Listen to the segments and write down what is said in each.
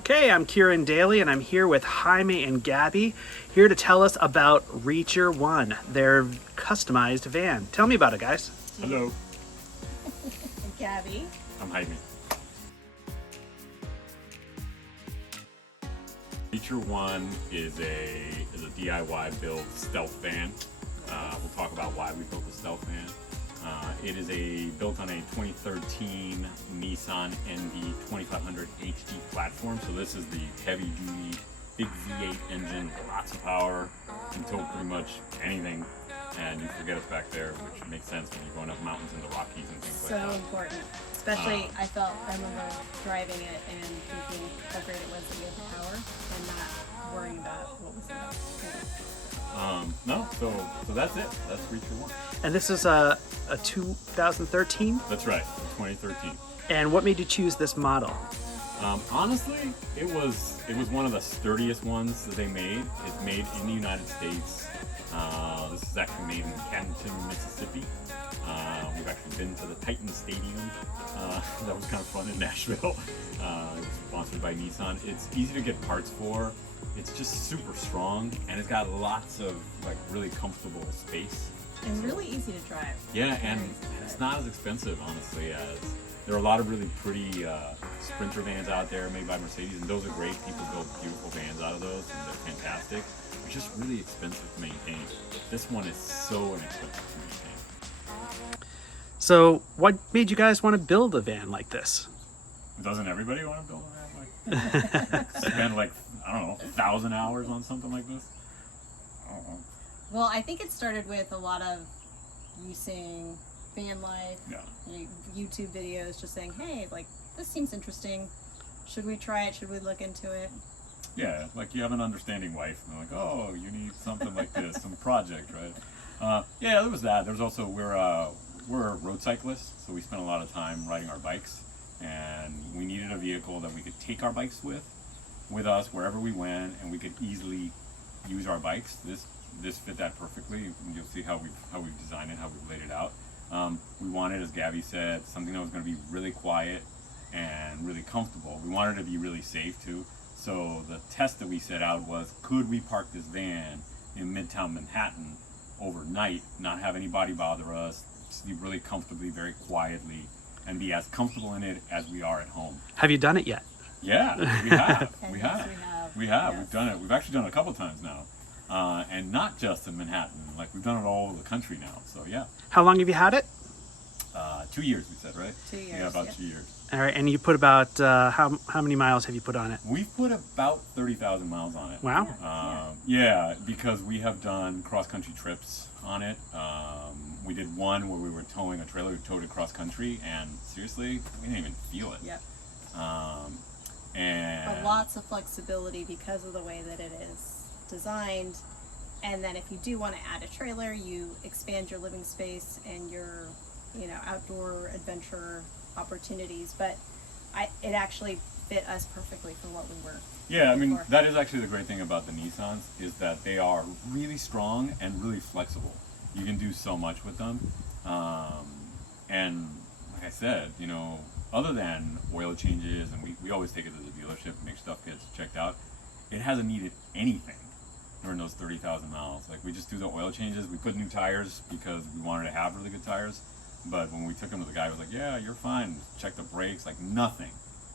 Okay, I'm Kieran Daly, and I'm here with Jaime and Gabby, here to tell us about Reacher One, their customized van. Tell me about it, guys. Hello. Gabby. I'm Jaime. Reacher One is a DIY build stealth van. We'll talk about why we built the stealth van. It is built on a 2013 Nissan NV 2500 HD platform. So this is the heavy-duty, big V8 engine, lots of power, can tow pretty much anything. And you forget it's back there, which makes sense when you're going up mountains into Rockies and things like that. So important. Especially, I remember driving it and thinking how great it was that you had the power and not worrying about what was in it. No, so that's it. That's Reacher One. And this is a 2013? That's right, 2013. And what made you choose this model? Honestly, it was one of the sturdiest ones that they made. It's made in the United States. This is actually made in Canton, Mississippi. We've actually been to the Titan Stadium. That was kind of fun in Nashville. It was sponsored by Nissan. It's easy to get parts for. It's just super strong, and it's got lots of really comfortable space. And really easy to drive. Yeah, and it's not as expensive, honestly, as there are a lot of really pretty Sprinter vans out there made by Mercedes, and those are great. People build beautiful vans out of those, and they're fantastic. It's just really expensive to maintain. This one is so inexpensive to maintain. So, what made you guys want to build a van like this? Doesn't everybody want to build a van spend I don't know, 1,000 hours on something like this? I don't know. Well, I think it started with a lot of you seeing van life, YouTube videos, just saying, hey, this seems interesting. Should we try it? Should we look into it? Yeah, you have an understanding wife, and they're like, oh, you need something like this, some project, right? Yeah, there was that. There's also, we're road cyclists, so we spend a lot of time riding our bikes, and we needed a vehicle that we could take our bikes with us wherever we went, and we could easily use our bikes. This fit that perfectly. You'll see how we've designed it, how we've laid it out. We wanted, as Gabby said, something that was going to be really quiet and really comfortable. We wanted it to be really safe too. So the test that we set out was, could we park this van in Midtown Manhattan overnight, not have anybody bother us, sleep really comfortably, very quietly, and be as comfortable in it as we are at home. Have you done it yet? Yeah, we have. We have. Yes. We've done it. We've actually done it a couple times now. And not just in Manhattan. We've done it all over the country now. So yeah. How long have you had it? 2 years, we said, right? 2 years. Yeah, about 2 years. All right, and you put about, how many miles have you put on it? We've put about 30,000 miles on it. Wow. Yeah, because we have done cross-country trips on it. We did one where we were towing a trailer. We towed it cross-country, and seriously, we didn't even feel it. Yep. And but lots of flexibility because of the way that it is designed. And then if you do want to add a trailer, you expand your living space and your, outdoor adventure opportunities. But it actually fit us perfectly for what we were. Yeah, that is actually the great thing about the Nissans, is that they are really strong and really flexible. You can do so much with them. And like I said, other than oil changes, and we always take it to the dealership and make stuff gets checked out, it hasn't needed anything during those 30,000 miles. We just do the oil changes. We put new tires because we wanted to have really good tires. But when we took them to the guy, he was like, yeah, you're fine. Check the brakes, nothing.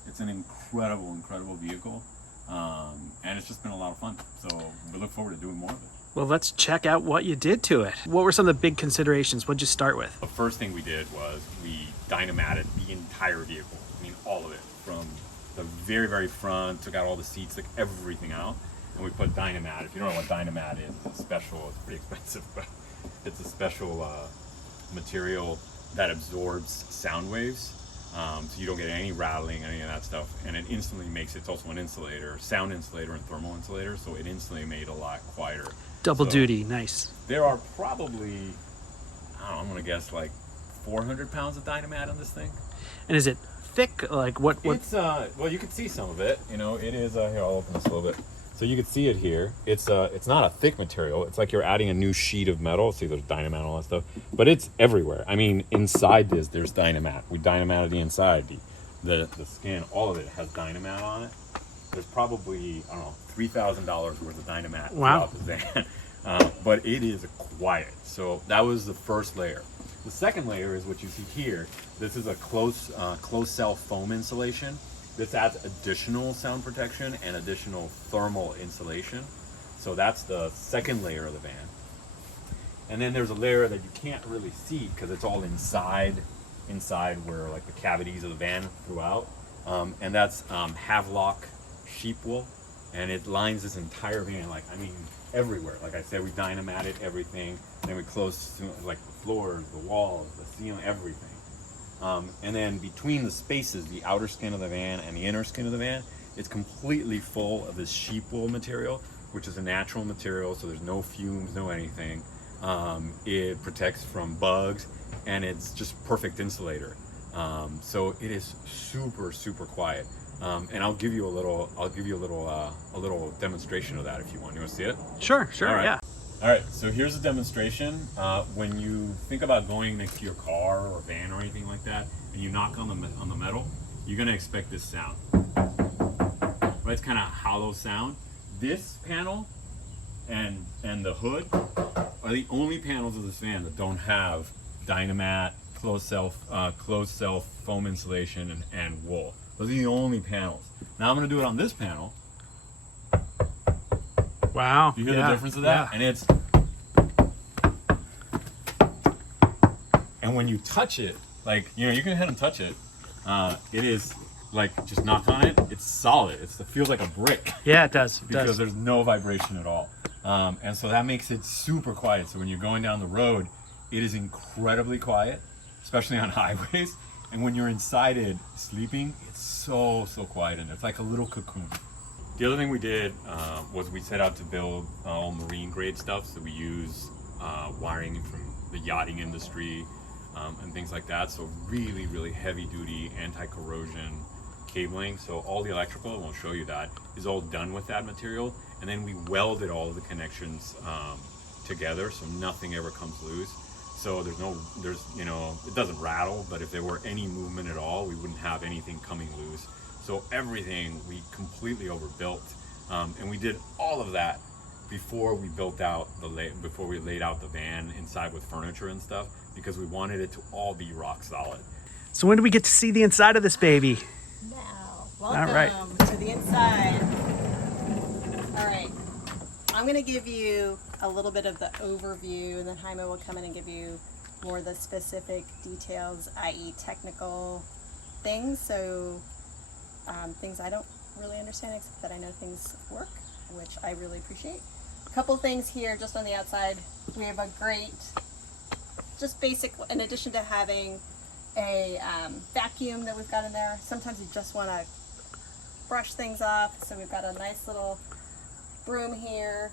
It's an incredible, incredible vehicle. And it's just been a lot of fun. So we look forward to doing more of it. Well, let's check out what you did to it. What were some of the big considerations? What'd you start with? The first thing we did was we dynamated the entire vehicle. All of it. From the very, very front, took out all the seats, took everything out, and we put Dynamat. If you don't know what Dynamat is, it's pretty expensive, but it's a special material that absorbs sound waves. So you don't get any rattling, any of that stuff, and it instantly makes it's also an insulator, sound insulator and thermal insulator, so it instantly made it a lot quieter. Double duty, nice. There are probably, I'm gonna guess 400 pounds of Dynamat on this thing. And is it thick? What? It's well, you can see some of it. It is here. I'll open this a little bit. So you can see it here. It's not a thick material. It's like you're adding a new sheet of metal. See, there's Dynamat and all that stuff. But it's everywhere. Inside there's Dynamat. We Dynamated the inside. The skin, all of it has Dynamat on it. there's probably, I don't know, $3,000 worth of Dynamat Wow. throughout the van. But it is quiet. So that was the first layer. The second layer is what you see here. This is a closed cell foam insulation. This adds additional sound protection and additional thermal insulation. So that's the second layer of the van. And then there's a layer that you can't really see because it's all inside where like the cavities of the van throughout. And that's Havelock sheep wool. And it lines this entire van, like, I mean, everywhere. Like I said, we Dynamatted everything. Then we closed like the floors, the walls, the ceiling, everything. And then between the spaces, the outer skin of the van and the inner skin of the van, it's completely full of this sheep wool material, which is a natural material, so there's no fumes, no anything. It protects from bugs, and it's just perfect insulator. So it is super, super quiet. And I'll give you a little demonstration of that if you want. You want to see it? Sure, All right. yeah. All right, so here's a demonstration. When you think about going next to your car or van or anything like that, and you knock on the metal, you're gonna expect this sound. Right, it's kind of hollow sound. This panel and the hood are the only panels of this van that don't have Dynamat, closed cell foam insulation, and wool. Those are the only panels. Now I'm gonna do it on this panel. Wow. You hear the difference of that? Yeah. And it's, and when you touch it, like, you know, you can go ahead and touch it. It is like, just knock on it. It's solid. It feels like a brick. Yeah, it does. It Because does. there's no vibration at all. And so that makes it super quiet. So when you're going down the road, it is incredibly quiet, especially on highways. And when you're inside it sleeping, it's so quiet in there. It's like a little cocoon. The other thing we did was we set out to build all marine grade stuff. So we use wiring from the yachting industry and things like that. So really, really heavy duty anti-corrosion cabling. So all the electrical, I won't show you that, is all done with that material. And then we welded all of the connections together so nothing ever comes loose. So it doesn't rattle, but if there were any movement at all, we wouldn't have anything coming loose. So everything we completely overbuilt, and we did all of that before we laid out the van inside with furniture and stuff, because we wanted it to all be rock solid. So when do we get to see the inside of this baby? Now, All right. welcome to the inside. All right, I'm gonna give you a little bit of the overview, and then Jaime will come in and give you more of the specific details, i.e. technical things. So things I don't really understand, except that I know things work, which I really appreciate. A couple things here just on the outside. We have a great, just basic, in addition to having a vacuum that we've got in there, sometimes you just want to brush things off. So we've got a nice little broom here,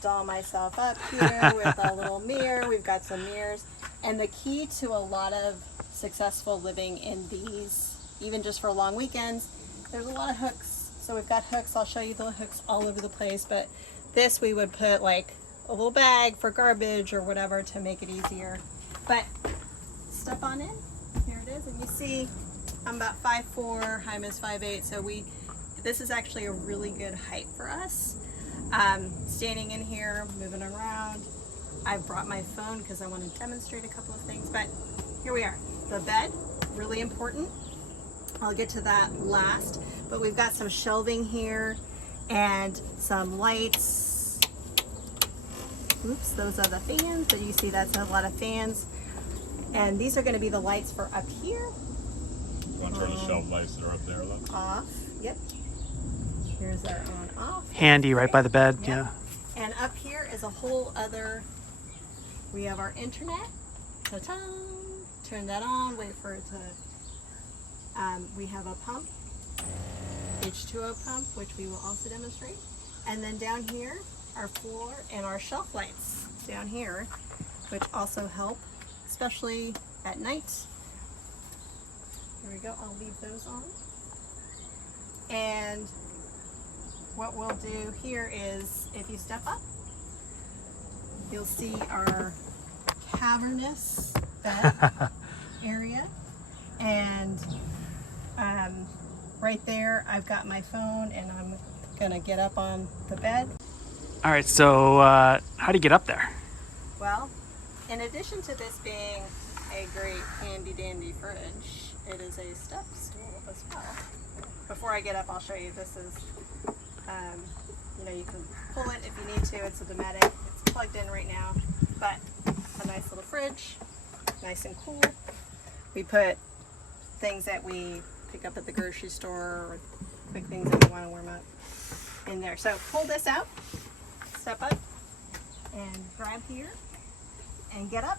doll myself up here with a little mirror. We've got some mirrors. And the key to a lot of successful living in these, even just for long weekends, there's a lot of hooks. So we've got hooks. I'll show you the hooks all over the place, but this we would put like a little bag for garbage or whatever to make it easier. But step on in. Here it is. And you see I'm about 5'4", Jaime's 5'8", so this is actually a really good height for us. Standing in here, moving around. I brought my phone because I want to demonstrate a couple of things, but here we are. The bed, really important. I'll get to that last, but we've got some shelving here and some lights. Oops, those are the fans, but you see that's a lot of fans. And these are going to be the lights for up here. You want to turn the shelf lights that are up there, look? Off, yep. Here's our on off. Handy right by the bed, Yep. yeah. And up here is a whole other, we have our internet. Ta-ta! Turn that on, wait for it to, we have a pump, H2O pump, which we will also demonstrate. And then down here, our floor and our shelf lights down here, which also help, especially at night. Here we go, I'll leave those on. And what we'll do here is, if you step up, you'll see our cavernous bed area. And right there, I've got my phone, and I'm gonna get up on the bed. All right, so how do you get up there? Well, in addition to this being a great handy dandy fridge, it is a step stool as well. Before I get up, I'll show you. This is, you can pull it if you need to. It's a Dometic. It's plugged in right now, but a nice little fridge, nice and cool. We put things that we pick up at the grocery store or quick things that we want to warm up in there. So pull this out, step up, and grab here, and get up,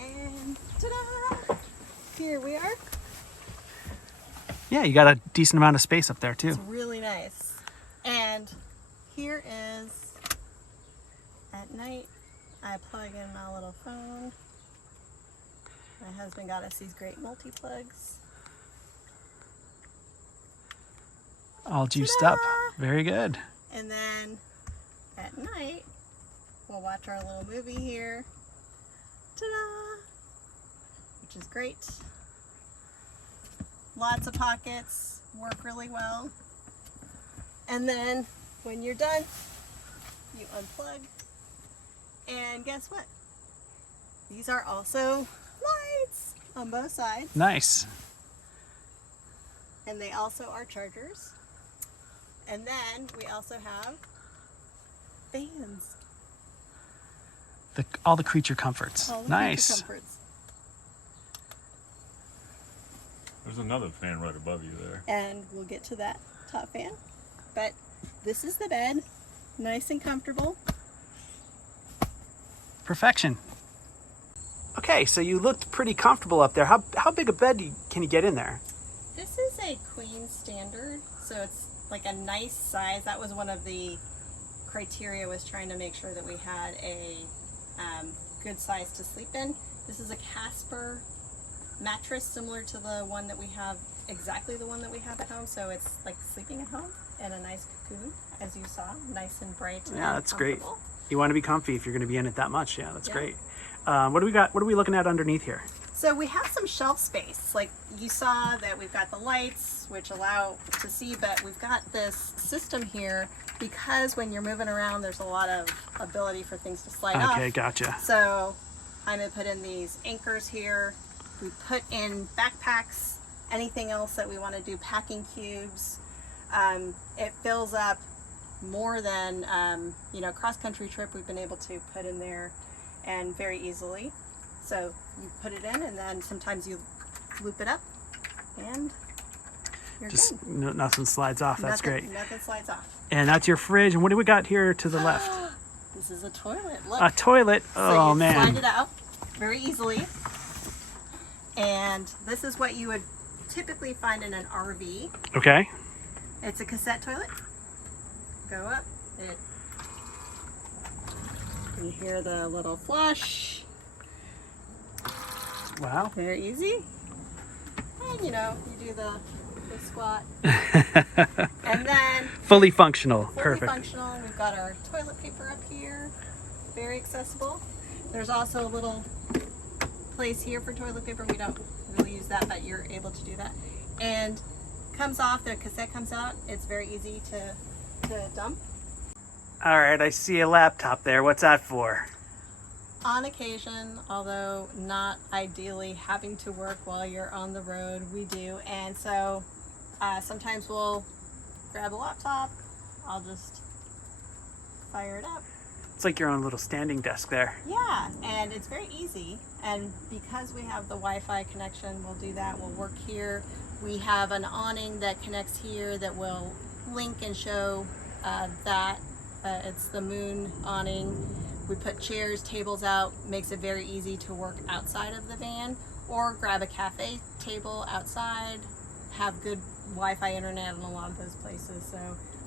and ta-da! Here we are. Yeah, you got a decent amount of space up there too. It's really nice. And here is, at night, I plug in my little phone. My husband got us these great multi-plugs. All juiced Ta-da! up. Very good. And then at night, we'll watch our little movie here. Ta-da! Which is great. Lots of pockets, work really well. And then when you're done, you unplug. And guess what? These are also lights on both sides. Nice. And they also are chargers. And then we also have fans. All the creature comforts. All the Nice. creature comforts. There's another fan right above you there. And we'll get to that top fan. But this is the bed. Nice and comfortable. Perfection. Okay, so you looked pretty comfortable up there. How big a bed can you get in there? This is a queen standard, so it's like a nice size. That was one of the criteria, was trying to make sure that we had a good size to sleep in. This is a Casper mattress, similar to the one that we have, exactly the one that we have at home. So it's like sleeping at home in a nice cocoon, as you saw, nice and bright. Yeah, and that's great. comfortable. You want to be comfy if you're going to be in it that much. Yeah, that's Yeah. great. What do we got? What are we looking at underneath here? So we have some shelf space. Like you saw that we've got the lights, which allow to see, but we've got this system here because when you're moving around, there's a lot of ability for things to slide off. Okay, gotcha. So I'm gonna put in these anchors here. We put in backpacks, anything else that we want to do, packing cubes. It fills up more than, cross-country trip we've been able to put in there, and very easily. So you put it in, and then sometimes you loop it up, and you're Just good. nothing slides off. That's Nothing- great. Nothing slides off. And that's your fridge. And what do we got here to the left? This is a toilet. Look. A toilet. So Oh you man. slide it out very easily. And this is what you would typically find in an RV. Okay. It's a cassette toilet. Go up. You hear the little flush. Wow. Very easy. And you do the squat. And then Fully functional. fully Perfect. functional. We've got our toilet paper up here. Very accessible. There's also a little place here for toilet paper. We don't really use that, but you're able to do that. And comes off, the cassette comes out. It's very easy to dump. All right, I see a laptop there. What's that for? On occasion, although not ideally having to work while you're on the road, we do. And so sometimes we'll grab a laptop. I'll just fire it up. It's like your own little standing desk there. Yeah, and it's very easy. And because we have the Wi-Fi connection, we'll do that. We'll work here. We have an awning that connects here that will link and show that. It's the moon awning. We put chairs, tables out, makes it very easy to work outside of the van, or grab a cafe table outside, have good Wi-Fi internet in a lot of those places. So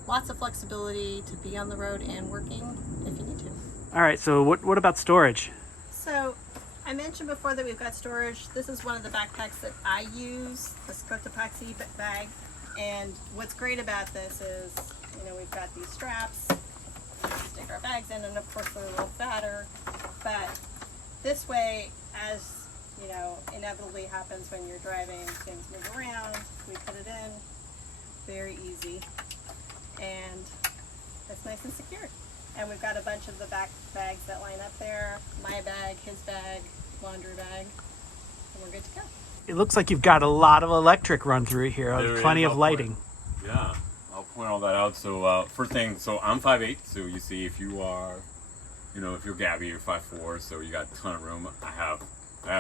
lots of flexibility to be on the road and working if you need to. All right, so what about storage? So I mentioned before that we've got storage. This is one of the backpacks that I use, this Cotopaxi bag. And what's great about this is, we've got these straps. Stick our bags in, and of course they're a little fatter, but this way, as you know, inevitably happens when you're driving. Things move around. We put it in. Very easy. And it's nice and secure. And we've got a bunch of the back bags that line up there. My bag, his bag, laundry bag. And we're good to go. It looks like you've got a lot of electric run through here. There Plenty is, of I'll lighting. Yeah, I'll point all that out. So first thing, so I'm 5'8", so you see if you are, you know, if you're Gabby, you're 5'4", so you got a ton of room. I have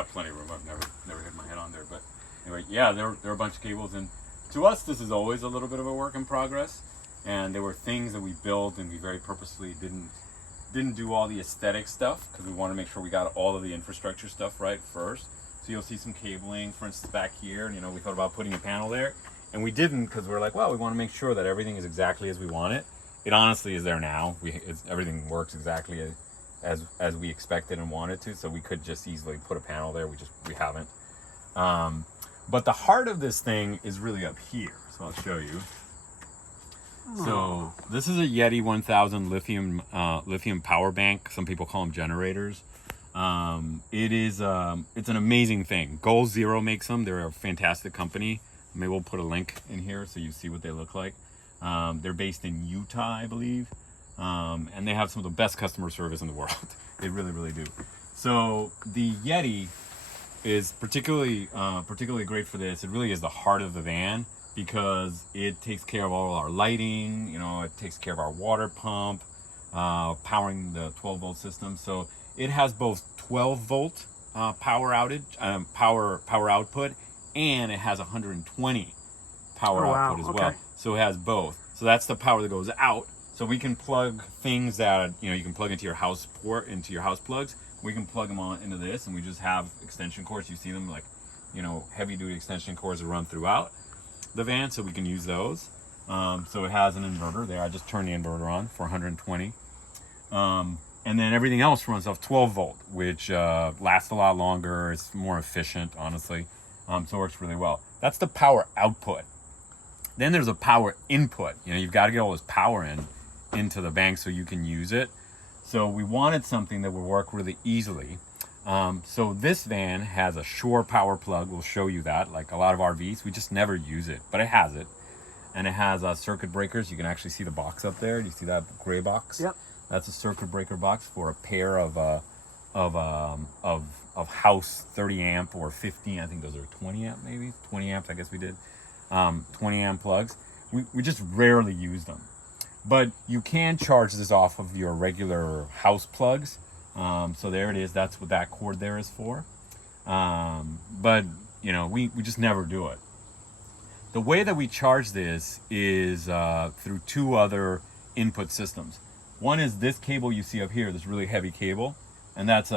plenty of room. I've never hit my head on there, but anyway, yeah, there are a bunch of cables, and to us, this is always a little bit of a work in progress. And there were things that we built, and we very purposely didn't do all the aesthetic stuff because we want to make sure we got all of the infrastructure stuff right first. So you'll see some cabling, for instance, back here. You know, we thought about putting a panel there, and we didn't because we're like, well, we want to make sure that everything is exactly as we want it. It honestly is there now. Everything works exactly as we expected and wanted to. So we could just easily put a panel there. We haven't. But the heart of this thing is really up here. So I'll show you. So this is a Yeti 1000 lithium power bank. Some people call them generators. It's an amazing thing. Goal Zero makes them. They're a fantastic company. Maybe we'll put a link in here so you see what they look like. They're based in Utah, I believe. And they have some of the best customer service in the world. They really, really do. So the Yeti is particularly great for this. It really is the heart of the van because it takes care of all our lighting. You know, it takes care of our water pump, powering the 12-volt system. So it has both 12-volt power output, and it has 120 power output as well. So it has both. So that's the power that goes out. So we can plug things that, you know, you can plug into your house port, into your house plugs. We can plug them on into this, and we just have extension cords. You see them, like, you know, heavy duty extension cords that run throughout the van, so we can use those. So it has an inverter there. I just turned the inverter on for 120. And then everything else runs off 12 volt, which lasts a lot longer. It's more efficient, honestly. So it works really well. That's the power output. Then there's a power input. You know, you've got to get all this power into the bank so you can use it. So we wanted something that would work really easily. So this van has a shore power plug. We'll show you that. Like a lot of RVs, we just never use it, but it has it. And it has circuit breakers. You can actually see the box up there. Do you see that gray box? Yep. That's a circuit breaker box for a pair of house 30 amp or 15. I think those are 20 amp, maybe 20 amps. I guess we did 20 amp plugs. We just rarely use them, but you can charge this off of your regular house plugs. So there it is. That's what that cord there is for. But you know, we just never do it. The way that we charge this is through two other input systems. One is this cable you see up here, this really heavy cable, and that's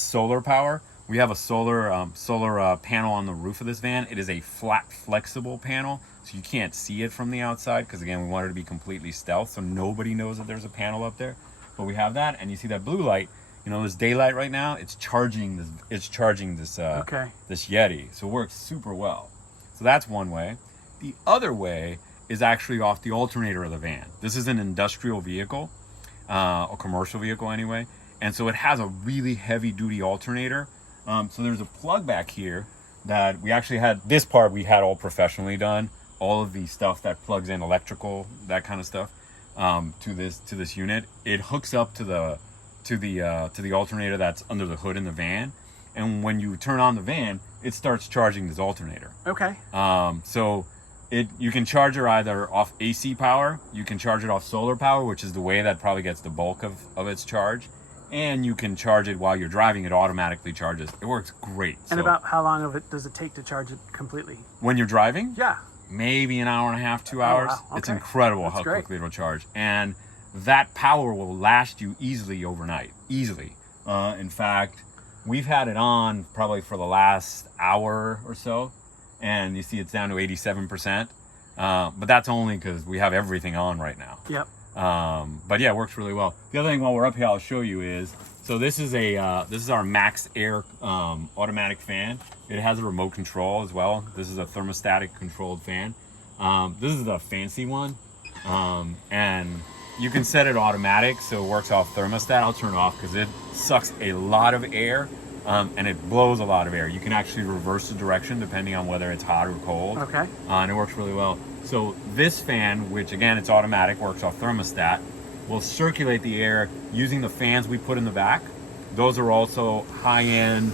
solar power. We have a solar panel on the roof of this van. It is a flat, flexible panel, so you can't see it from the outside because, again, we want it to be completely stealth, so nobody knows that there's a panel up there. But we have that, and you see that blue light. You know, this daylight right now, it's charging this. It's charging this. This Yeti, so it works super well. So that's one way. The other way is actually off the alternator of the van. This is an industrial vehicle, a commercial vehicle anyway, and so it has a really heavy-duty alternator. So there's a plug back here that we actually had. This part we had all professionally done. All of the stuff that plugs in electrical, that kind of stuff, to this unit. It hooks up to the alternator that's under the hood in the van, and when you turn on the van, it starts charging this alternator. Okay. So you can charge it either off AC power, you can charge it off solar power, which is the way that probably gets the bulk of its charge, and you can charge it while you're driving. It automatically charges. It works great. And about how long does it take to charge it completely? When you're driving? Yeah. Maybe an hour and a half, 2 hours. Wow. Okay. It's incredible That's how great. quickly it'll charge. And that power will last you easily overnight. Easily. In fact, we've had it on probably for the last hour or so, and you see it's down to 87%. But that's only because we have everything on right now. Yep. But yeah, it works really well. The other thing while we're up here, I'll show you is, so this is our Max Air automatic fan. It has a remote control as well. This is a thermostatic controlled fan. This is the fancy one, and you can set it automatic so it works off thermostat. I'll turn it off because it sucks a lot of air and it blows a lot of air. You can actually reverse the direction depending on whether it's hot or cold. Okay. And it works really well. So this fan, which again, it's automatic, works off thermostat, will circulate the air using the fans we put in the back. Those are also high-end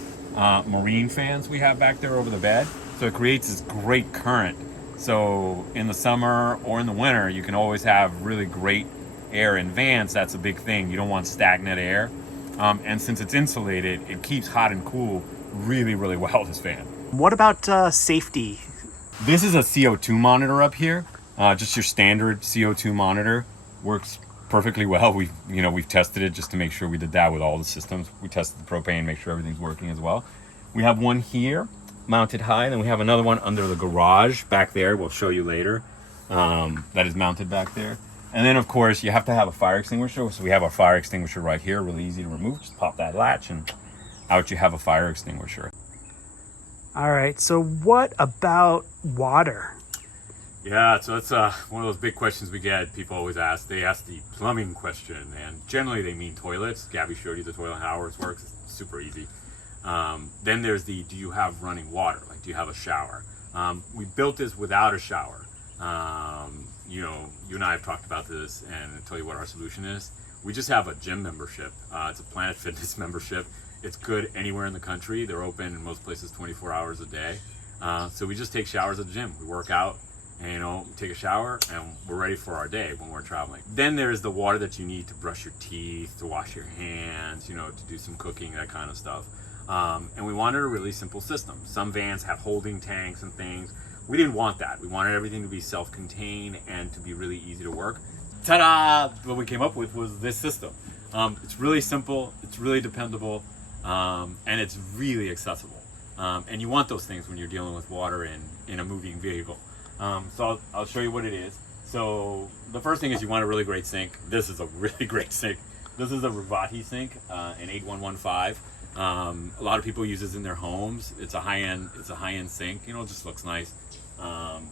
marine fans we have back there over the bed. So it creates this great current. So in the summer or in the winter, you can always have really great air in vans. That's a big thing. You don't want stagnant air. And since it's insulated, it keeps hot and cool really, really well, this fan. What about safety? This is a CO2 monitor up here. Just your standard CO2 monitor. Works perfectly well. We've tested it just to make sure we did that with all the systems. We tested the propane, make sure everything's working as well. We have one here mounted high, and then we have another one under the garage back there. We'll show you later. That is mounted back there. And then of course you have to have a fire extinguisher. So we have our fire extinguisher right here, really easy to remove. Just pop that latch and out you have a fire extinguisher. All right, so what about water? Yeah, so that's one of those big questions we get. People always ask. They ask the plumbing question, and generally they mean toilets. Gabby showed you the toilet, how ours works. It's super easy. Then there's the, do you have running water? Like, do you have a shower? We built this without a shower. You and I have talked about this, and I'll tell you what our solution is. We just have a gym membership. It's a Planet Fitness membership. It's good anywhere in the country. They're open in most places 24 hours a day. So we just take showers at the gym. We work out, and we take a shower, and we're ready for our day when we're traveling. Then there's the water that you need to brush your teeth, to wash your hands, to do some cooking, that kind of stuff. And we wanted a really simple system. Some vans have holding tanks and things. We didn't want that. We wanted everything to be self-contained and to be really easy to work. Ta-da! What we came up with was this system. It's really simple, it's really dependable, and it's really accessible. And you want those things when you're dealing with water in a moving vehicle. So I'll show you what it is. So the first thing is you want a really great sink. This is a really great sink. This is a Rivati sink, an 8115. A lot of people use this in their homes. It's a high-end sink. It just looks nice.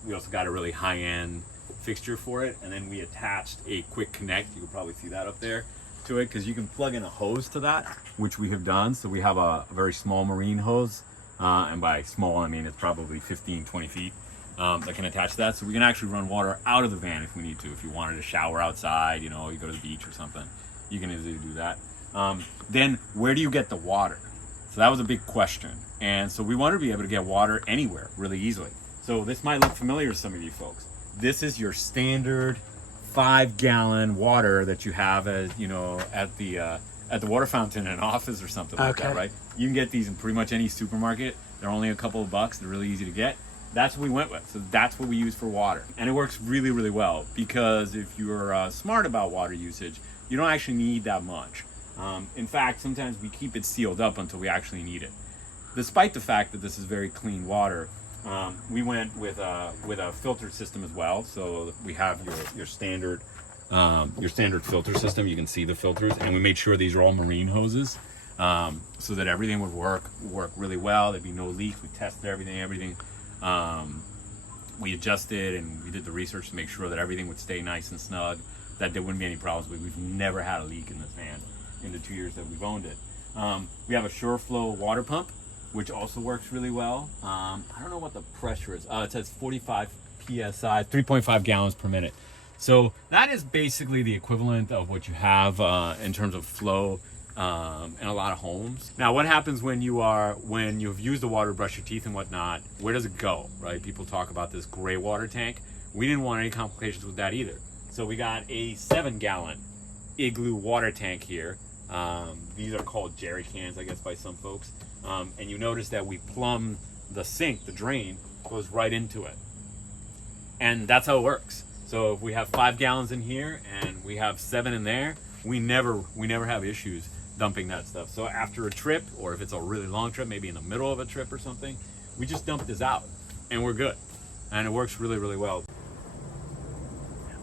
We also got a really high-end fixture for it, and then we attached a quick connect. You can probably see that up there to it, because you can plug in a hose to that, which we have done. So we have a very small marine hose, and by small I mean it's probably 15-20 feet, that can attach to that. So we can actually run water out of the van if we need to. If you wanted to shower outside, you go to the beach or something, you can easily do that. Then where do you get the water? So that was a big question, and so we wanted to be able to get water anywhere really easily. So this might look familiar to some of you folks. This is your standard 5-gallon water that you have at the water fountain in an office or something like that, right? You can get these in pretty much any supermarket. They're only a couple of bucks. They're really easy to get. That's what we went with. So that's what we use for water, and it works really, really well, because if you're smart about water usage, you don't actually need that much. In fact, sometimes we keep it sealed up until we actually need it. Despite the fact that this is very clean water, we went with a filtered system as well. So we have your standard filter system. You can see the filters, and we made sure these are all marine hoses, so that everything would work really well. There'd be no leaks. We tested everything. We adjusted, and we did the research to make sure that everything would stay nice and snug, that there wouldn't be any problems. We've never had a leak in this van in the 2 years that we've owned it. We have a SureFlow water pump, which also works really well. I don't know what the pressure is. It says 45 PSI, 3.5 gallons per minute. So that is basically the equivalent of what you have in terms of flow in a lot of homes. Now, what happens when you've used the water to brush your teeth and whatnot? Where does it go, right? People talk about this gray water tank. We didn't want any complications with that either. So we got a 7-gallon Igloo water tank here. These are called jerry cans, I guess, by some folks. And you notice that we plumb the sink, the drain goes right into it. And that's how it works. So if we have 5 gallons in here and we have 7 in there, we never have issues dumping that stuff. So after a trip, or if it's a really long trip, maybe in the middle of a trip or something, we just dump this out and we're good. And it works really, really well.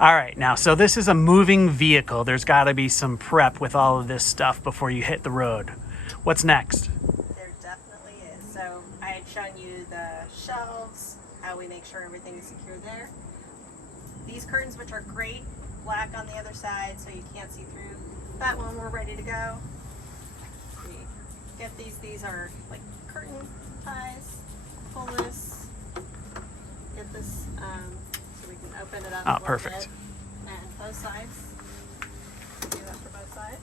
All right, now, so this is a moving vehicle. There's got to be some prep with all of this stuff before you hit the road. What's next? There definitely is. So I had shown you the shelves, how we make sure everything is secure there. These curtains, which are great, black on the other side so you can't see through. But when we're ready to go, we get these. These are like curtain ties. Pull this. Get this so we can open it up. Oh, a little perfect. bit. And both sides. Do that for both sides.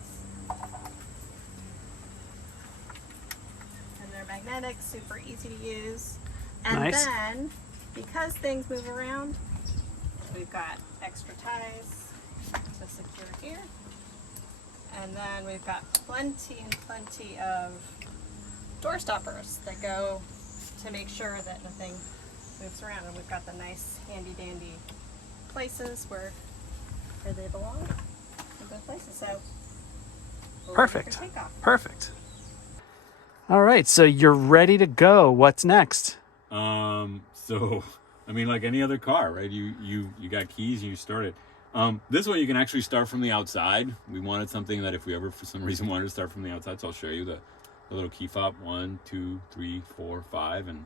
And they're magnetic, super easy to use. And Nice. then, because things move around, we've got extra ties to secure here. And then we've got plenty and plenty of door stoppers that go to make sure that nothing moves around. And we've got the nice handy dandy places where they belong in both places. So we'll Perfect. take off. Perfect. All right, so you're ready to go. What's next? So I mean, like any other car, right? You got keys and you start it. This one you can actually start from the outside. We wanted something that if we ever for some reason wanted to start from the outside, so I'll show you the little key fob, 1, 2, 3, 4, 5, and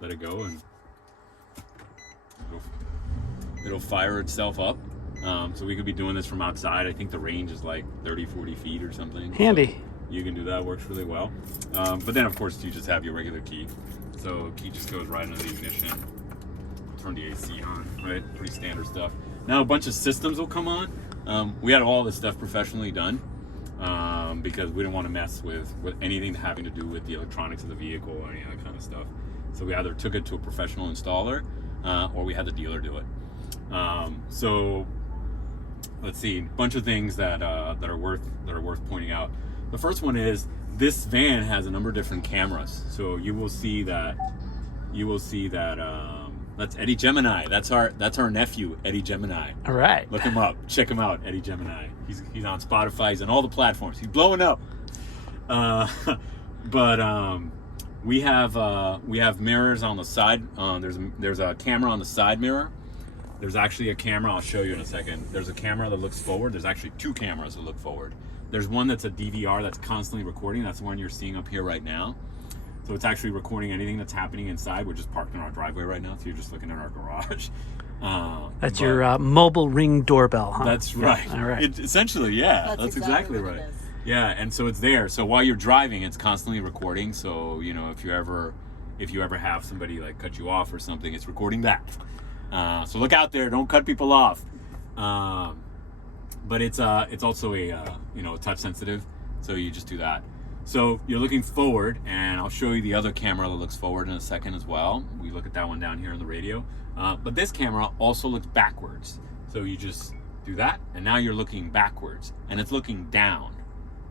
let it go, and it'll fire itself up. So we could be doing this from outside. I think the range is like 30-40 feet or something. Handy. So you can do that, works really well. But then of course you just have your regular key. So key just goes right into the ignition. Turn the AC on, right? Pretty standard stuff. Now a bunch of systems will come on. We had all this stuff professionally done because we didn't want to mess with anything having to do with the electronics of the vehicle or any of that kind of stuff. So we either took it to a professional installer or we had the dealer do it. So let's see, a bunch of things that are worth pointing out. The first one is this van has a number of different cameras. So you will see that that's Eddie Gemini. That's our nephew, Eddie Gemini. All right. Look him up. Check him out, Eddie Gemini. He's on Spotify. He's on all the platforms. He's blowing up. But we have mirrors on the side. There's a camera on the side mirror. There's actually a camera. I'll show you in a second. There's a camera that looks forward. There's actually 2 cameras that look forward. There's one that's a DVR that's constantly recording. That's the one you're seeing up here right now. So it's actually recording anything that's happening inside. We're just parked in our driveway right now, so you're just looking at our garage. That's your mobile Ring doorbell, huh? That's right. Yeah. All right. Essentially, yeah. That's exactly what right. it is. Yeah, and so it's there. So while you're driving, it's constantly recording. So if you ever have somebody like cut you off or something, it's recording that. So look out there! Don't cut people off. But it's also a touch sensitive, so you just do that. So you're looking forward, and I'll show you the other camera that looks forward in a second as well. We look at that one down here on the radio. But this camera also looks backwards. So you just do that, and now you're looking backwards, and it's looking down.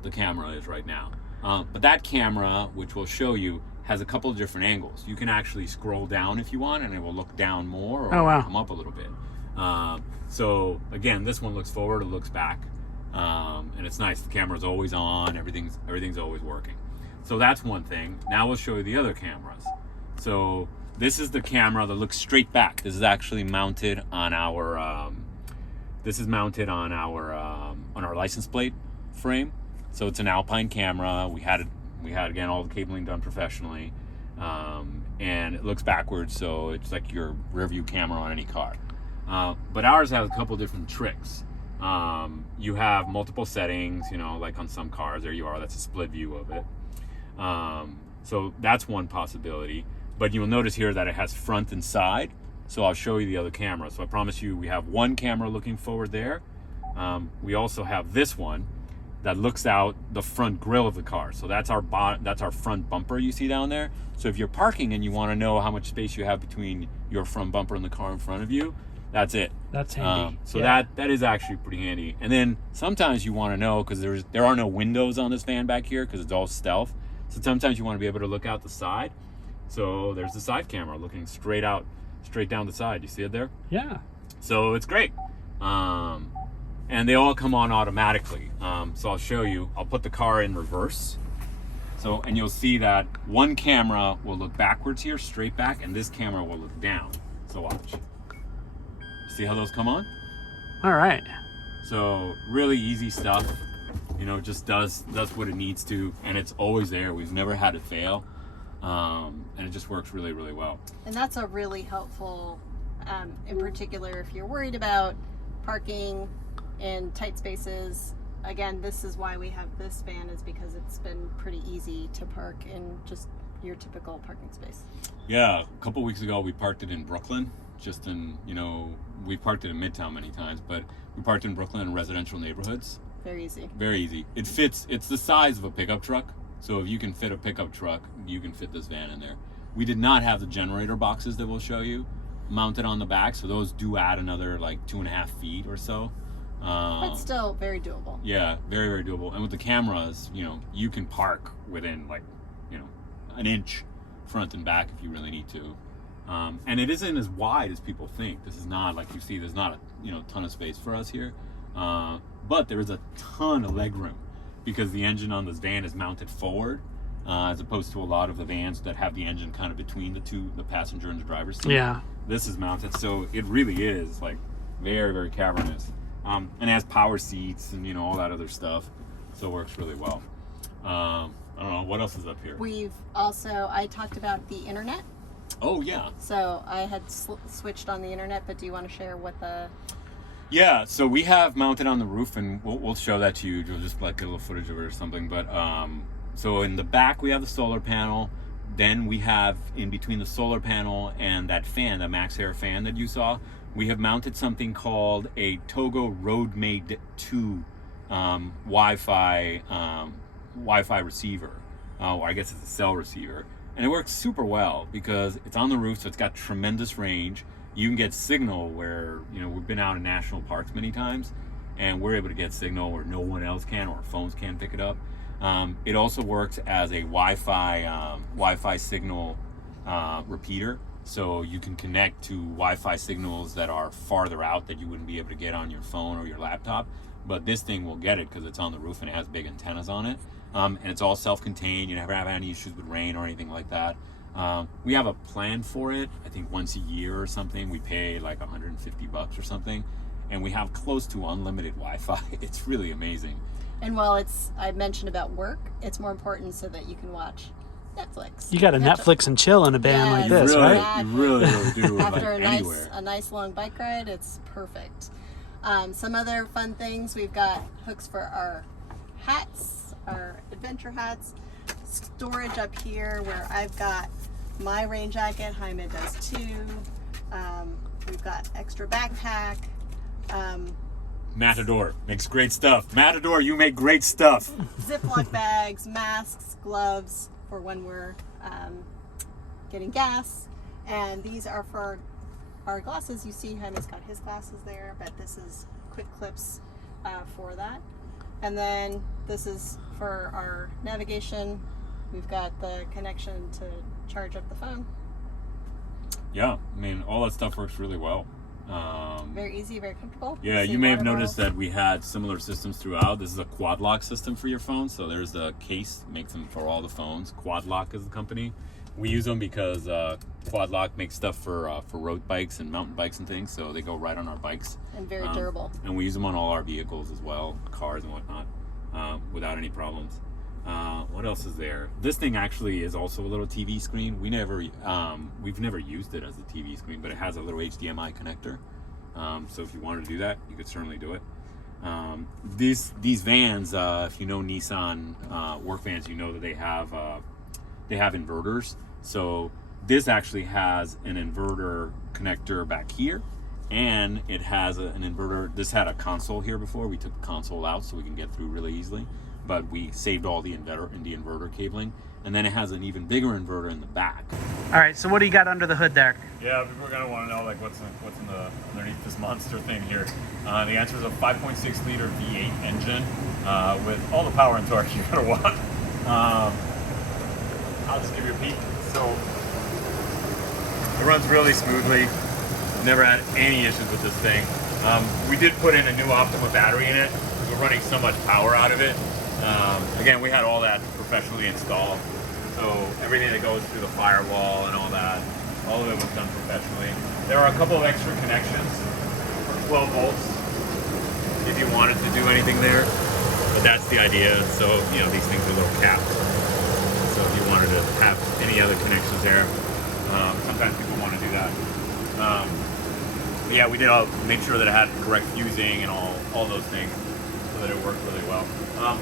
The camera is right now. But that camera, which we'll show you, has a couple of different angles. You can actually scroll down if you want, and it will look down more or come up a little bit. So again, this one looks forward, it looks back. And it's nice. The camera's always on. Everything's always working. So that's one thing. Now we'll show you the other cameras. So this is the camera that looks straight back. This is actually mounted on our on our license plate frame. So it's an Alpine camera. We had again all the cabling done professionally, and it looks backwards. So it's like your rear view camera on any car. But ours has a couple different tricks. You have multiple settings, like on some cars, there you are, that's a split view of it. So that's one possibility, but you'll notice here that it has front and side. So I'll show you the other camera. So I promise you, we have one camera looking forward there. We also have this one that looks out the front grille of the car. So that's our front bumper you see down there. So if you're parking and you want to know how much space you have between your front bumper and the car in front of you, that's it. That's handy. So that is actually pretty handy. And then sometimes you want to know, because there are no windows on this van back here because it's all stealth. So sometimes you want to be able to look out the side. So there's the side camera looking straight down the side. You see it there? Yeah. So it's great. And they all come on automatically. So I'll show you. I'll put the car in reverse. And you'll see that one camera will look backwards here, straight back, and this camera will look down. So watch. See how those come on? All right. So really easy stuff. Just does what it needs to, and it's always there. We've never had it fail, and it just works really, really well. And that's a really helpful, in particular, if you're worried about parking in tight spaces again, this is why we have this van, is because it's been pretty easy to park in just your typical parking space. Yeah, a couple weeks ago we parked it in Brooklyn, just in, we parked it in Midtown many times, but we parked in Brooklyn in residential neighborhoods. Very easy. Very easy. It fits, it's the size of a pickup truck. So if you can fit a pickup truck, you can fit this van in there. We did not have the generator boxes that we'll show you mounted on the back, so those do add another like 2.5 feet or so. But still very doable. Yeah, very, very doable. And with the cameras, you can park within like, an inch front and back if you really need to. And it isn't as wide as people think. This is not, like you see, there's not a ton of space for us here. But there is a ton of legroom because the engine on this van is mounted forward, as opposed to a lot of the vans that have the engine kind of between the passenger and the driver's seat. Yeah. This is mounted, so it really is like very, very cavernous. And it has power seats and all that other stuff, so it works really well. I don't know, what else is up here? I talked about the internet. Oh, yeah. So I had switched on the internet, but do you want to share what the... Yeah, so we have mounted on the roof, and we'll show that to you. You'll just like get a little footage of it or something. But so in the back, we have the solar panel. Then we have, in between the solar panel and that fan, the Max Air fan that you saw, we have mounted something called a Togo Roadmate 2 Wi-Fi receiver. Or I guess it's a cell receiver. And it works super well because it's on the roof, so it's got tremendous range. You can get signal where, we've been out in national parks many times, and we're able to get signal where no one else can, or phones can't pick it up. It also works as a Wi-Fi signal repeater, so you can connect to Wi-Fi signals that are farther out that you wouldn't be able to get on your phone or your laptop. But this thing will get it because it's on the roof and it has big antennas on it. And it's all self-contained. You never have any issues with rain or anything like that. We have a plan for it. I think once a year or something, we pay like $150 or something, and we have close to unlimited Wi-Fi. It's really amazing. And while I mentioned about work, it's more important so that you can watch Netflix. You got to Netflix and chill in a van like this, really, right? You really, really do. After like a nice long bike ride, it's perfect. Some other fun things, we've got hooks for our hats, our adventure hats, storage up here where I've got my rain jacket, Jaime does too. We've got extra backpack. Matador makes great stuff. Matador, you make great stuff. Ziploc bags, masks, gloves for when we're getting gas. And these are for our glasses. You see Jaime's got his glasses there, but this is quick clips for that. And then this is for our navigation. We've got the connection to charge up the phone. Yeah, I mean, all that stuff works really well. Very easy, very comfortable. Yeah, you may have noticed that we had similar systems throughout. This is a quad lock system for your phone. So there's the case, makes them for all the phones. Quad Lock is the company. We use them because Quad Lock makes stuff for road bikes and mountain bikes and things. So they go right on our bikes. And very durable. And we use them on all our vehicles as well, cars and whatnot, without any problems. What else is there? This thing actually is also a little TV screen. We've never used it as a TV screen, but it has a little HDMI connector. So if you wanted to do that, you could certainly do it. These vans, if you know Nissan work vans, you know that they have inverters. So this actually has an inverter connector back here, and it has an inverter. This had a console here before. We took the console out so we can get through really easily, but we saved all the inverter cabling. And then it has an even bigger inverter in the back. All right, so what do you got under the hood there? Yeah, people are gonna want to know like what's in the underneath this monster thing here. The answer is a 5.6 liter V8 engine with all the power and torque you're gonna want. I'll just give you a peek. So it runs really smoothly. Never had any issues with this thing. We did put in a new Optima battery in it. We're running so much power out of it. Again, we had all that professionally installed. So everything that goes through the firewall and all that, all of it was done professionally. There are a couple of extra connections for 12 volts if you wanted to do anything there. But that's the idea. So, these things are a little capped. So if you wanted to have any other connections there, sometimes people want to do that. But yeah, we did make sure that it had correct fusing and all those things. So but it worked really well.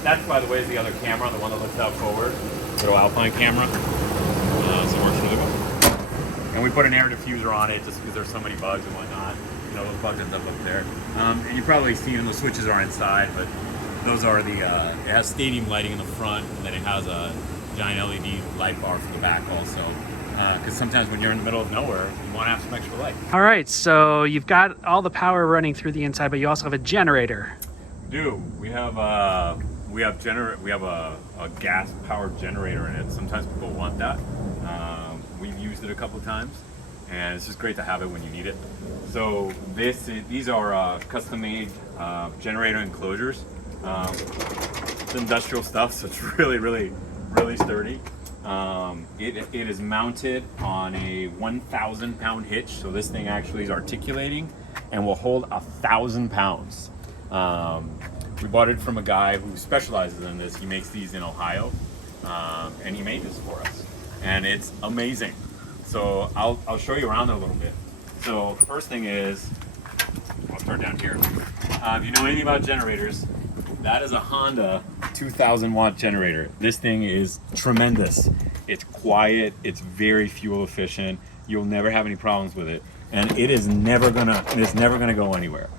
That, by the way, is the other camera, the one that looks out forward. Little Alpine camera. So it works really well. And we put an air diffuser on it just because there's so many bugs and whatnot. You know, those bugs end up there. And you probably see the switches are inside, but those are the, it has stadium lighting in the front, and then it has a giant LED light bar for the back also. Because sometimes when you're in the middle of nowhere, you want to have some extra light. All right, so you've got all the power running through the inside, but you also have a generator. We do. We have a gas-powered generator in it. Sometimes people want that. We've used it a couple of times, and it's just great to have it when you need it. So these are custom-made generator enclosures. It's industrial stuff, so it's really sturdy. It is mounted on a 1,000-pound hitch, so this thing actually is articulating and will hold 1,000 pounds. We bought it from a guy who specializes in this. He makes these in Ohio, and he made this for us, and it's amazing. So I'll show you around it a little bit. So the first thing is, I'll start down here. If you know anything about generators, that is a Honda 2,000 watt generator. This thing is tremendous. It's quiet, it's very fuel efficient. You'll never have any problems with it. And it's never gonna go anywhere.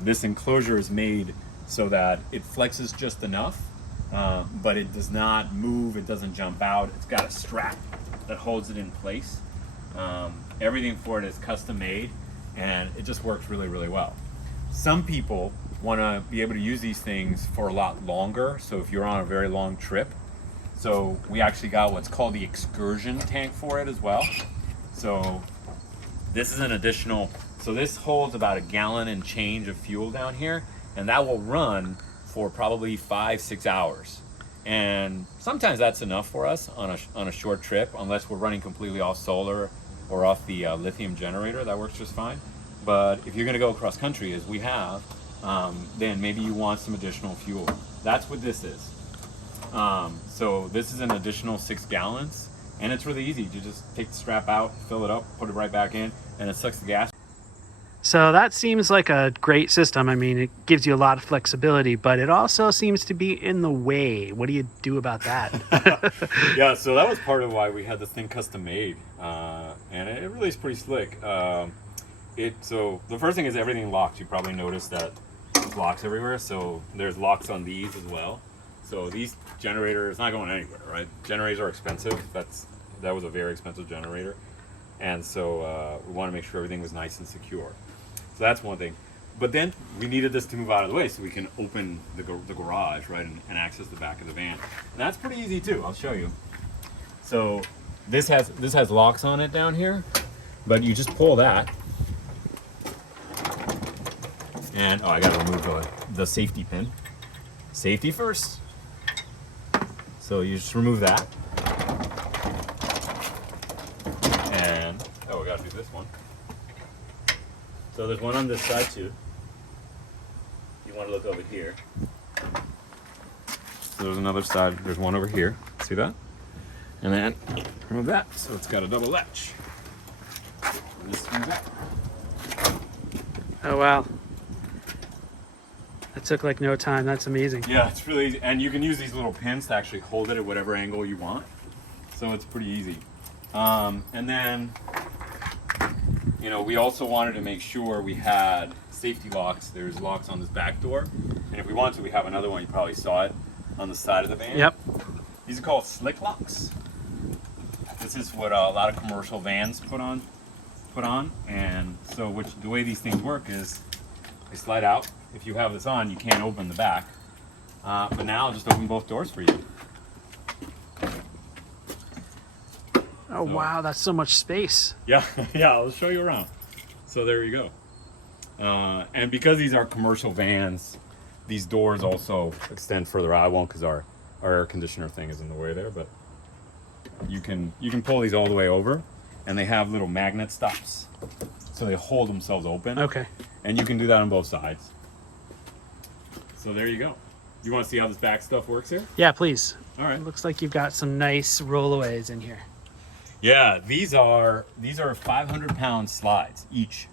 This enclosure is made so that it flexes just enough, but it does not move, it doesn't jump out. It's got a strap that holds it in place. Everything for it is custom made, and it just works really well. Some people want to be able to use these things for a lot longer, so if you're on a very long trip. So we actually got what's called the excursion tank for it as well. So this is an additional, so this holds about 1 gallon and change of fuel down here, and that will run for probably 5-6 hours. And sometimes that's enough for us on a short trip, unless we're running completely off solar or off the lithium generator. That works just fine. But if you're going to go across country, as we have, then maybe you want some additional fuel. That's what this is. So this is an additional 6 gallons, and it's really easy. You just take the strap out, fill it up, put it right back in, and it sucks the gas. So that seems like a great system. I mean, it gives you a lot of flexibility, but it also seems to be in the way. What do you do about that? Yeah, so that was part of why we had this thing custom made, and it really is pretty slick. So the first thing is everything locks. You probably noticed that there's locks everywhere, so there's locks on these as well. So these generators not going anywhere, right? Generators are expensive. That was a very expensive generator, and so we want to make sure everything was nice and secure. So that's one thing. But then we needed this to move out of the way so we can open the garage, right, and access the back of the van. And that's pretty easy too. I'll show you. So this has locks on it down here, but you just pull that. And I gotta remove the safety pin. Safety first. So you just remove that. And we gotta do this one. So there's one on this side too. You want to look over here. So there's another side. There's one over here. See that? And then remove that. So it's got a double latch. And this comes out. Oh, wow. That took like no time. That's amazing. Yeah, it's really easy. And you can use these little pins to actually hold it at whatever angle you want. So it's pretty easy. And then, you know, we also wanted to make sure we had safety locks. There's locks on this back door. And if we want to, we have another one. You probably saw it on the side of the van. Yep. These are called slick locks. This is what a lot of commercial vans put on. And so the way these things work is they slide out. If you have this on, you can't open the back. But now I'll just open both doors for you. Oh, wow, that's so much space. Yeah, yeah, I'll show you around. So there you go. And because these are commercial vans, these doors also extend further out. I won't because our air conditioner thing is in the way there, but you can pull these all the way over, and they have little magnet stops. So they hold themselves open. Okay. And you can do that on both sides. So there you go. You want to see how this back stuff works here? Yeah, please. All right. It looks like you've got some nice rollaways in here. Yeah, these are 500-pound slides each.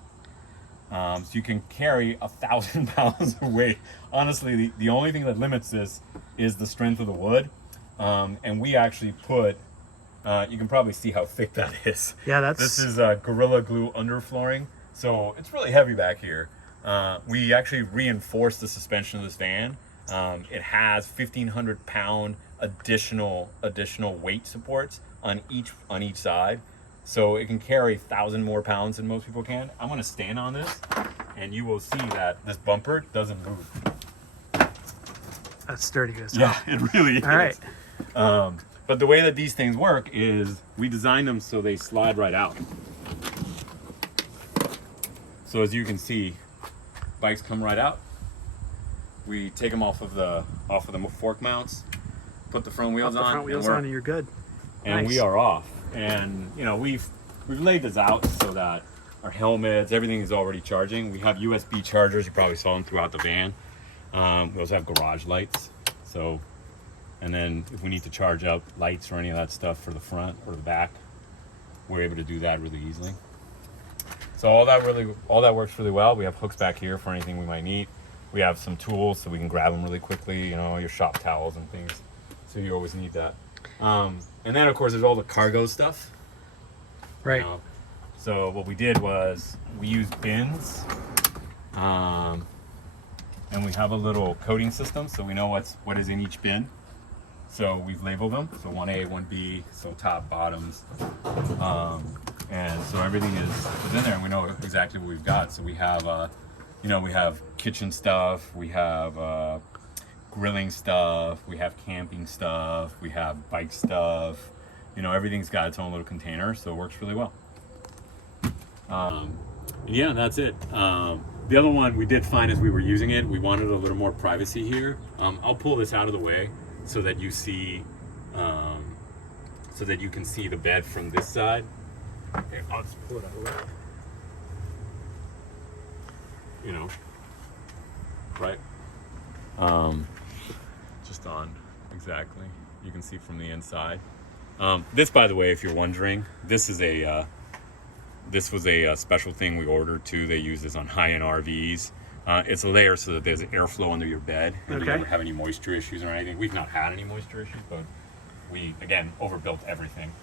So you can carry 1,000 pounds of weight. Honestly, the only thing that limits this is the strength of the wood. And we actually put, you can probably see how thick that is. Yeah, that's... This is Gorilla Glue underflooring. So it's really heavy back here. We actually reinforced the suspension of this van. It has 1,500 pound additional weight supports on each side. So it can carry 1,000 more pounds than most people can. I'm gonna stand on this and you will see that this bumper doesn't move. That's sturdy as Yeah, hell. it really is. All right. But the way that these things work is we designed them so they slide right out. So as you can see, bikes come right out. We take them off of the fork mounts, put the front wheels Put the on, front wheels and on, and you're good. and Nice. we are off. And you know, we've laid this out so that our helmets, everything is already charging. We have USB chargers. You probably saw them throughout the van. We also have garage lights. So, and then if we need to charge up lights or any of that stuff for the front or the back, we're able to do that really easily. So all that works really well. We have hooks back here for anything we might need. We have some tools so we can grab them really quickly, you know, your shop towels and things. So you always need that. And then of course there's all the cargo stuff. Right. You know? So what we did was we used bins, and we have a little coding system so we know what is in each bin. So we've labeled them. So 1A, 1B, so top, bottoms. And so everything is in there and we know exactly what we've got. So we have, you know, we have kitchen stuff, we have grilling stuff, we have camping stuff, we have bike stuff. You know, everything's got its own little container, so it works really well. Yeah, that's it. The other one we did find as we were using it, we wanted a little more privacy here. I'll pull this out of the way so that you see, so that you can see the bed from this side. Okay, I'll just pull it out of the way. You know, right? Just on, exactly. You can see from the inside. This, by the way, if you're wondering, this was a special thing we ordered too. They use this on high-end RVs. It's a layer so that there's airflow under your bed and you never have any moisture issues or anything. We've not had any moisture issues, but we, again, overbuilt everything.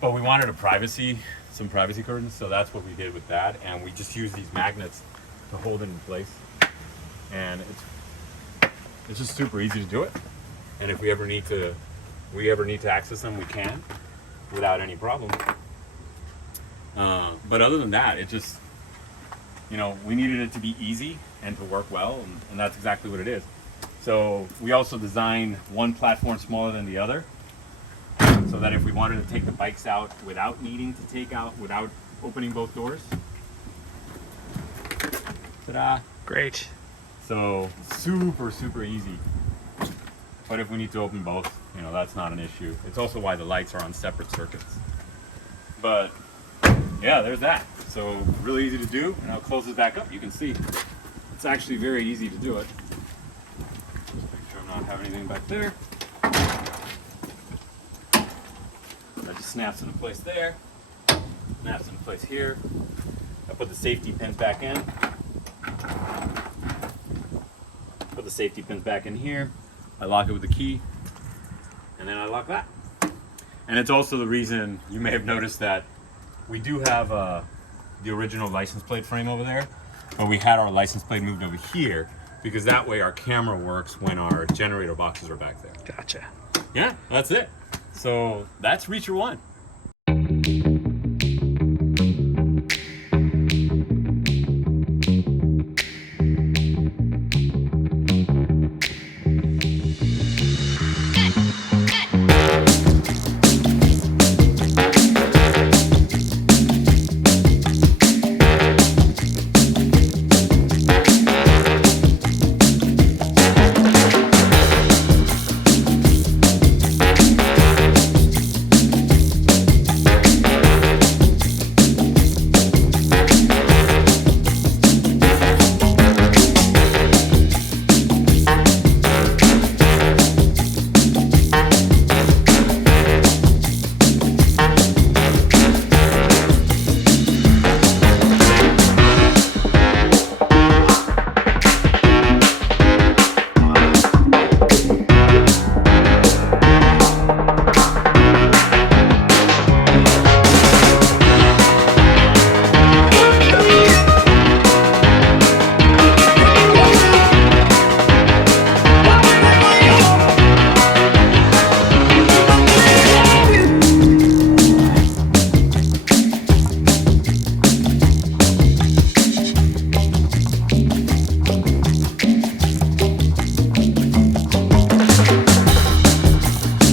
But we wanted some privacy curtains, so that's what we did with that. And we just use these magnets to hold it in place. And it's just super easy to do it. And if we ever need to access them, we can without any problem. But other than that, it just, you know, we needed it to be easy and to work well, and that's exactly what it is. So we also designed one platform smaller than the other, so that if we wanted to take the bikes out without opening both doors. Ta-da! Great. So super easy. But if we need to open both, you know, that's not an issue. It's also why the lights are on separate circuits. But yeah, there's that. So really easy to do. And I'll close this back up. You can see it's actually very easy to do it. Just make sure I'm not having anything back there. That just snaps into place there. Snaps into place here. I put the safety pins back in. Put the safety pins back in here. I lock it with the key, and then I lock that. And it's also the reason you may have noticed that we do have the original license plate frame over there, but we had our license plate moved over here because that way our camera works when our generator boxes are back there. Gotcha. Yeah, that's it. So that's Reacher 1.